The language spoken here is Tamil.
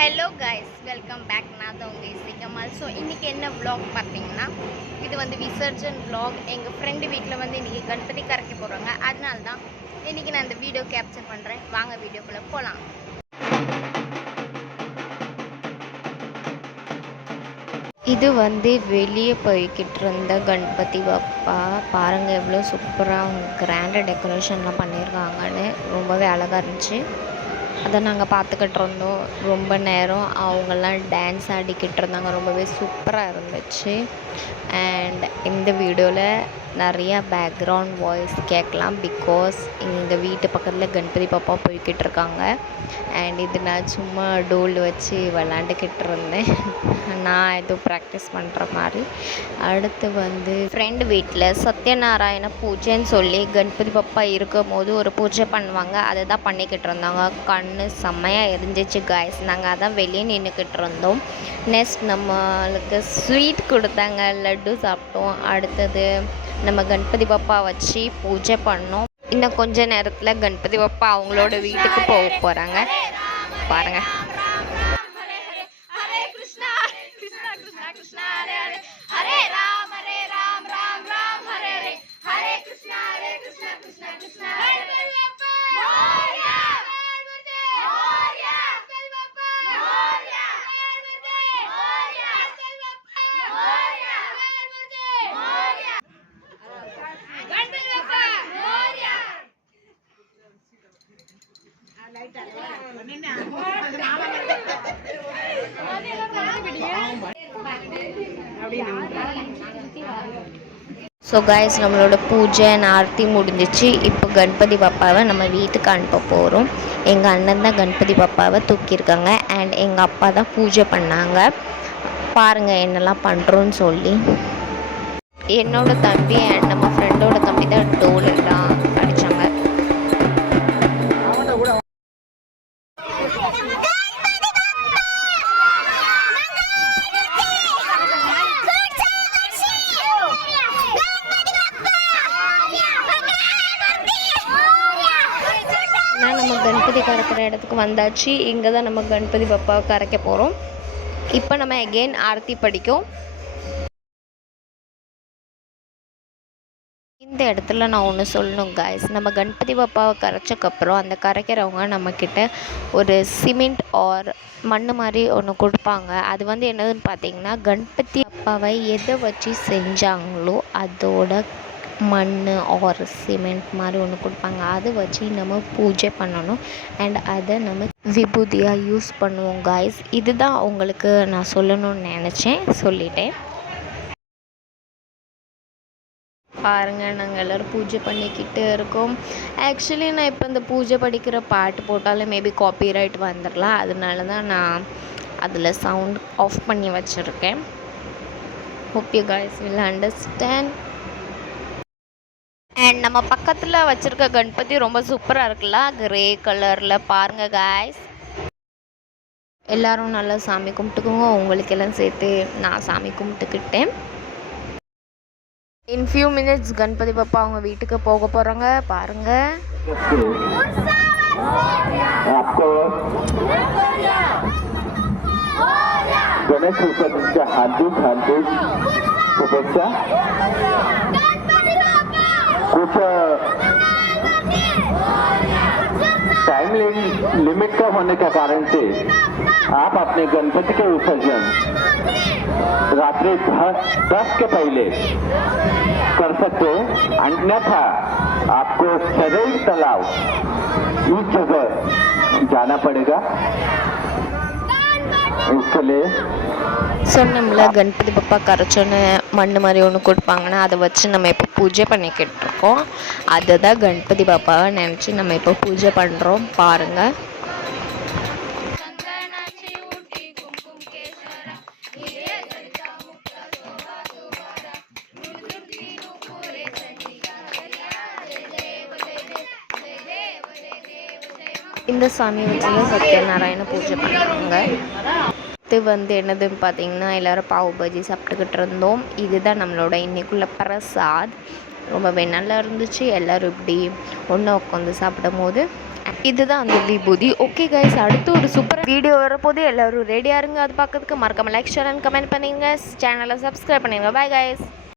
Hello guys, welcome back. நான் தான் உங்கள் இசை கமல். ஸோ இன்றைக்கி என்ன vlog பார்த்தீங்கன்னா, இது வந்து விசர்ஜன் vlog. எங்கள் ஃப்ரெண்டு வீட்டில் வந்து இன்றைக்கி கணபதி கரைக்க போகிறாங்க. அதனால தான் இன்றைக்கி நான் இந்த வீடியோ கேப்சர் பண்ணுறேன். வாங்க வீடியோக்குள்ளே போகலாம். இது வந்து வெளியே போய்கிட்டு இருந்த கணபதி பப்பா. பாருங்கள் எவ்வளோ சூப்பராக அவங்க கிராண்டாக டெக்கரேஷன்லாம் பண்ணியிருக்காங்கன்னு. ரொம்பவே அழகாக இருந்துச்சு. அதை நாங்கள் பார்த்துக்கிட்டு இருந்தோம். ரொம்ப நேரம் அவங்கெல்லாம் டான்ஸ் ஆடிக்கிட்டு இருந்தாங்க. ரொம்பவே சூப்பராக இருந்துச்சு. அண்ட் இந்த வீடியோவில் நிறையா பேக்ரவுண்ட் வாய்ஸ் கேட்கலாம். பிகாஸ் எங்கள் வீட்டு பக்கத்தில் கணபதி பாப்பா போய்கிட்டு இருக்காங்க. அண்ட் இது நான் சும்மா டோல் வச்சு விளாண்டுக்கிட்டு இருந்தேன். நான் ஏதோ ப்ராக்டிஸ் பண்ணுற மாதிரி. அடுத்து வந்து ஃப்ரெண்டு வீட்டில் சத்யநாராயண பூஜைன்னு சொல்லி கணபதி பாப்பா இருக்கும் போது ஒரு பூஜை பண்ணுவாங்க. அதை தான் பண்ணிக்கிட்டு இருந்தாங்க. கண்ணு செம்மையாக எரிஞ்சிச்சு காய்ஸ். நாங்கள் அதான் வெளியே நின்றுக்கிட்டு இருந்தோம். நெக்ஸ்ட் நம்மளுக்கு ஸ்வீட் கொடுத்தாங்க, லட்டு சாப்பிட்டோம். அடுத்தது நம்ம கணபதி பாப்பா வச்சு பூஜை பண்ணோம். இன்னும் கொஞ்ச நேரத்தில் கணபதி பாப்பா அவங்களோட வீட்டுக்கு போக போகிறாங்க. பாருங்கள். ஸோ காய்ஸ், நம்மளோட பூஜை ஆர்த்தி முடிஞ்சிச்சு. இப்போ கணபதி பாப்பாவை நம்ம வீட்டுக்கு அனுப்ப போகிறோம். எங்கள் அண்ணன் தான் கணபதி பாப்பாவை தூக்கியிருக்காங்க. அண்ட் எங்கள் அப்பா தான் பூஜை பண்ணாங்க. பாருங்கள் என்னெல்லாம் பண்ணுறோன்னு சொல்லி. என்னோட தம்பி அண்ட் நம்ம ஃப்ரெண்டோட தம்பி தான் டோலெல்லாம் அடித்தாங்க. நம்ம கணபதி கரைக்கிற இடத்துக்கு வந்தாச்சு. இங்கே தான் நம்ம கணபதி பாப்பாவை கரைக்க போகிறோம். இப்போ நம்ம அகெயின் ஆரத்தி படிக்கும். இந்த இடத்துல நான் ஒன்று சொல்லணும் காய்ஸ். நம்ம கணபதி பாப்பாவை கரைச்சக்கப்புறம் அந்த கரைக்கிறவங்க நம்மக்கிட்ட ஒரு சிமெண்ட் ஆர் மண் மாதிரி ஒன்று கொடுப்பாங்க. அது வந்து என்னதுன்னு பார்த்தீங்கன்னா, கணபதி பாப்பாவை எதை வச்சு செஞ்சாங்களோ அதோட மண் ஆர் சிமெண்ட் மாதிரி ஒன்று கொடுப்பாங்க. அதை வச்சு நம்ம பூஜை பண்ணணும். அண்ட் அதை நம்ம விபூதியாக யூஸ் பண்ணுவோம் காய்ஸ். இதுதான் உங்களுக்கு நான் சொல்லணும்னு நினச்சேன், சொல்லிட்டேன். பாருங்கள், நாங்கள் எல்லோரும் பூஜை பண்ணிக்கிட்டு இருக்கோம். ஆக்சுவலி நான் இப்போ இந்த பூஜை படிக்கிற பாட்டு போட்டாலும் மேபி காப்பிரைட் வந்துடலாம். அதனால தான் நான் அதில் சவுண்ட் ஆஃப் பண்ணி வச்சுருக்கேன். Hope you guys will understand. And நம்ம பக்கத்தில் வச்சுருக்க கணபதி ரொம்ப சூப்பராக இருக்குல்ல, கிரே கலரில். பாருங்கள் காய்ஸ், எல்லோரும் நல்லா சாமி கும்பிட்டுக்குங்க. உங்களுக்கெல்லாம் சேர்த்து நான் சாமி கும்பிட்டுக்கிட்டேன். இன் ஃபியூ மினிட்ஸ் கணபதி பாப்பா அவங்க வீட்டுக்கு போக போகிறாங்க. பாருங்கள். गणेश विसर्जनच्या हार्दिक शुभेच्छा. कुछ टाइम लिमिट का होने के कारण से आप अपने गणपति के विसर्जन रात्रि 10 के पहले कर सकते हो. अन्यथा आपको सदैव तालाब इस जगह जाना पड़ेगा. इसके लिए சொன்னோம்ல, கணபதி பாப்பா கரைச்சோன்னு மண் மாதிரி ஒன்று கொடுப்பாங்கன்னா அதை வச்சு நம்ம இப்போ பூஜை பண்ணிக்கிட்டு இருக்கோம். அதை தான் கணபதி பாப்பாவை நினச்சி நம்ம இப்போ பூஜை பண்ணுறோம். பாருங்கள். இந்த சாமி வச்சு சத்யநாராயண பூஜை பண்ணுறாங்க. இது வந்து என்னதுன்னு பார்த்தீங்கன்னா, எல்லோரும் பாவு பஜ்ஜி சாப்பிட்டுக்கிட்டு இருந்தோம். இதுதான் நம்மளோட இன்றைக்குள்ள பிரசாத். ரொம்பவே நல்லா இருந்துச்சு. எல்லோரும் இப்படி ஒன்று உட்காந்து சாப்பிடும் போது இதுதான் அந்த விபூதி. ஓகே கைஸ், அடுத்து ஒரு சூப்பர் வீடியோ வரப்போது, எல்லோரும் ரெடியாக இருங்க. அது பார்க்கறதுக்கு மறக்காம லைக் ஷேர் அண்ட் கமெண்ட் பண்ணிடுங்க. சேனலை சப்ஸ்கிரைப் பண்ணிடுங்க. Bye guys.